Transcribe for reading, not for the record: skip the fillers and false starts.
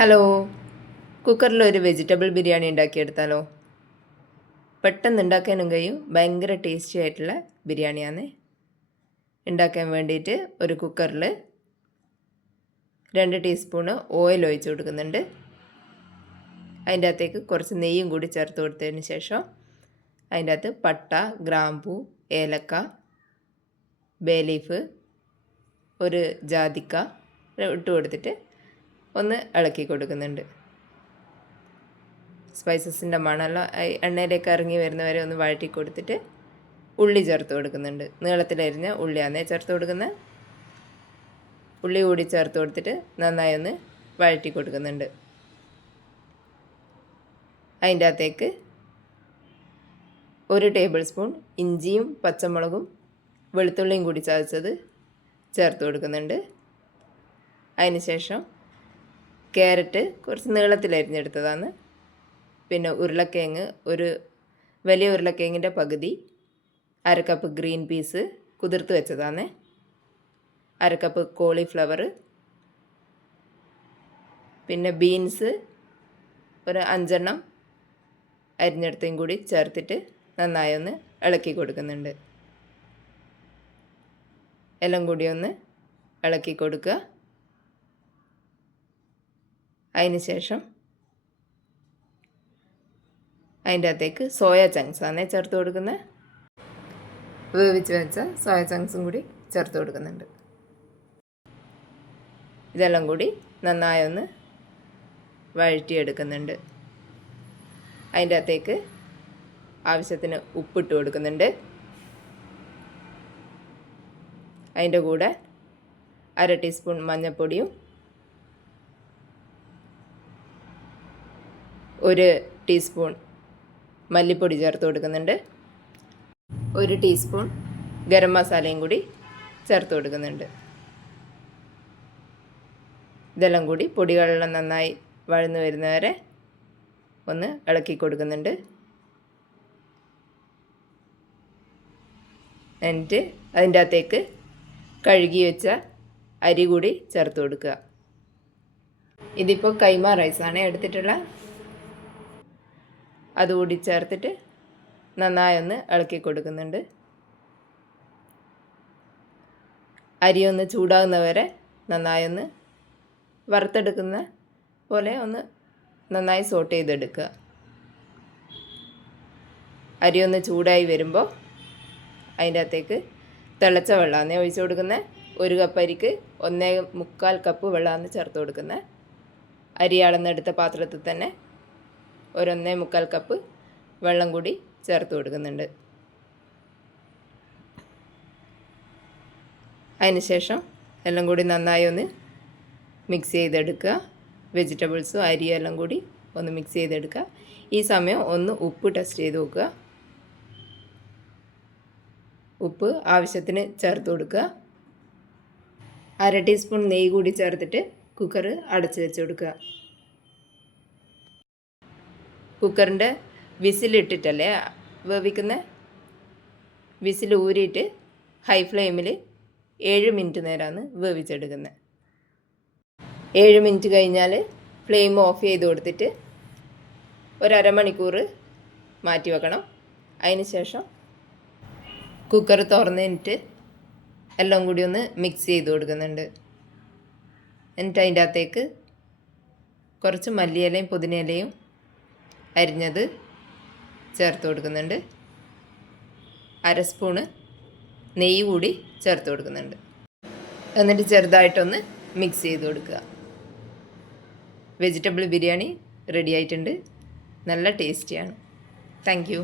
Hello, കുക്കറിലൊരു vegetable biryani ഉണ്ടാക്കിയെടുത്താലോ? പെട്ടെന്ന് ഉണ്ടാക്കാനും കഴിയും, ഭയങ്കര ടേസ്റ്റി ആയിട്ടുള്ള ബിരിയാണിയാണ്. ഉണ്ടാക്കാൻ വേണ്ടിയിട്ട് ഒരു കുക്കറിൽ 2 ടീസ്പൂണ് ഓയിൽ ഒഴിച്ച് കൊടുക്കുന്നുണ്ട്. അതിൻ്റെ അകത്തേക്ക് കുറച്ച് നെയ്യും കൂടി ചേർത്ത് കൊടുത്തതിന് ശേഷം അതിൻ്റെ അകത്ത് പട്ട, ഗ്രാമ്പൂ, ഏലക്ക, ബേ ലീഫ്, ഒരു ജാതിക്ക ഇട്ട് കൊടുത്തിട്ട് ഒന്ന് ഇളക്കി കൊടുക്കുന്നുണ്ട്. സ്പൈസസിൻ്റെ മണമെല്ലാം എണ്ണയിലേക്ക് ഇറങ്ങി വരുന്നവരെ ഒന്ന് വഴറ്റി കൊടുത്തിട്ട് ഉള്ളി ചേർത്ത് കൊടുക്കുന്നുണ്ട്. നീളത്തിലരിഞ്ഞ ഉള്ളിയാണ് ചേർത്ത് കൊടുക്കുന്നത്. ഉള്ളി കൂടി ചേർത്ത് കൊടുത്തിട്ട് നന്നായി ഒന്ന് വഴറ്റി കൊടുക്കുന്നുണ്ട്. അതിൻ്റെ അകത്തേക്ക് 1 ടേബിൾ സ്പൂൺ ഇഞ്ചിയും പച്ചമുളകും വെളുത്തുള്ളിയും കൂടി ചതച്ചത് ചേർത്ത് കൊടുക്കുന്നുണ്ട്. അതിന് ശേഷം ക്യാരറ്റ് കുറച്ച് നീളത്തിലരിഞ്ഞെടുത്തതാണ്. പിന്നെ ഉരുളക്കിഴങ്ങ്, ഒരു വലിയ ഉരുളക്കിഴങ്ങിൻ്റെ പകുതി, 1/2 കപ്പ് ഗ്രീൻ പീസ് കുതിർത്ത് വെച്ചതാണ്, 1/2 കപ്പ് കോളിഫ്ലവർ, പിന്നെ ബീൻസ് ഒരു 5 എണ്ണം അരിഞ്ഞെടുത്തതും കൂടി ചേർത്തിട്ട് നന്നായി ഒന്ന് ഇളക്കി കൊടുക്കുന്നുണ്ട്. എല്ലാം കൂടി ഒന്ന് ഇളക്കി കൊടുക്കുക. അതിന് ശേഷം അതിൻ്റെ അകത്തേക്ക് സോയ ചങ്ക്സാണ് ചേർത്ത് കൊടുക്കുന്നത്. വേവിച്ച് വെച്ച സോയ ചങ്ക്സും കൂടി ചേർത്ത് കൊടുക്കുന്നുണ്ട്. ഇതെല്ലാം കൂടി നന്നായി ഒന്ന് വഴറ്റിയെടുക്കുന്നുണ്ട്. അതിൻ്റെ അകത്തേക്ക് ആവശ്യത്തിന് ഉപ്പിട്ട് കൊടുക്കുന്നുണ്ട്. അതിൻ്റെ കൂടെ 1/2 ടീസ്പൂൺ മഞ്ഞൾപ്പൊടിയും 1 ടീസ്പൂൺ മല്ലിപ്പൊടി ചേർത്ത് കൊടുക്കുന്നുണ്ട്. 1 ടീസ്പൂൺ ഗരം മസാലയും കൂടി ചേർത്ത് കൊടുക്കുന്നുണ്ട്. ഇതെല്ലാം കൂടി പൊടികളെല്ലാം നന്നായി വഴന്നു വരുന്നവരെ ഒന്ന് ഇളക്കി കൊടുക്കുന്നുണ്ട്. എന്നിട്ട് അതിൻ്റെ അകത്തേക്ക് കഴുകി വെച്ച അരി കൂടി ചേർത്ത് കൊടുക്കുക. ഇതിപ്പോൾ കൈമ റൈസാണ് എടുത്തിട്ടുള്ള. അതുകൂടി ചേർത്തിട്ട് നന്നായി ഒന്ന് ഇളക്കി കൊടുക്കുന്നുണ്ട്. അരി ഒന്ന് ചൂടാകുന്നവരെ നന്നായി ഒന്ന് വറുത്തെടുക്കുന്ന പോലെ ഒന്ന് നന്നായി സോട്ട് ചെയ്തെടുക്കുക. അരി ഒന്ന് ചൂടായി വരുമ്പോൾ അതിൻ്റെ അകത്തേക്ക് തിളച്ച വെള്ളമാണ് ഒഴിച്ച് കൊടുക്കുന്നത്. 1 കപ്പ് അരിക്ക് 1.25 കപ്പ് വെള്ളമാണ് ചേർത്ത് കൊടുക്കുന്നത്. അരി അളന്നെടുത്ത പാത്രത്തിൽ തന്നെ 1.25 കപ്പ് വെള്ളം കൂടി ചേർത്ത് കൊടുക്കുന്നുണ്ട്. അതിന് ശേഷം എല്ലാം കൂടി നന്നായി ഒന്ന് മിക്സ് ചെയ്തെടുക്കുക. വെജിറ്റബിൾസും അരിയും എല്ലാം കൂടി ഒന്ന് മിക്സ് ചെയ്തെടുക്കുക. ഈ സമയം ഒന്ന് ഉപ്പ് ടെസ്റ്റ് ചെയ്ത് നോക്കുക. ഉപ്പ് ആവശ്യത്തിന് ചേർത്ത് കൊടുക്കുക. 1/2 ടീസ്പൂൺ നെയ്യ് കൂടി ചേർത്തിട്ട് കുക്കർ അടച്ച് വെച്ച് കൊടുക്കുക. കുക്കറിൻ്റെ വിസിലിട്ടിട്ടല്ലേ വേവിക്കുന്നത്. വിസിൽ ഊരിയിട്ട് ഹൈ ഫ്ലെയിമിൽ 7 മിനിറ്റ് നേരമാണ് വേവിച്ചെടുക്കുന്നത്. 7 മിനിറ്റ് കഴിഞ്ഞാൽ ഫ്ലെയിം ഓഫ് ചെയ്ത് കൊടുത്തിട്ട് ഒരു അരമണിക്കൂർ മാറ്റി വെക്കണം. അതിന് ശേഷം കുക്കർ തുറന്നിട്ട് എല്ലാം കൂടി ഒന്ന് മിക്സ് ചെയ്ത് കൊടുക്കുന്നുണ്ട്. എന്നിട്ട് അതിൻ്റെ അകത്തേക്ക് കുറച്ച് മല്ലിയിലയും പുതിനയിലയും അരിഞ്ഞത് ചേർത്ത് കൊടുക്കുന്നുണ്ട്. 1/2 സ്പൂണ് നെയ്യ് കൂടി ചേർത്ത് കൊടുക്കുന്നുണ്ട്. എന്നിട്ട് ചെറുതായിട്ടൊന്ന് മിക്സ് ചെയ്ത് കൊടുക്കുക. വെജിറ്റബിൾ ബിരിയാണി റെഡി ആയിട്ടുണ്ട്. നല്ല ടേസ്റ്റിയാണ്. Thank you.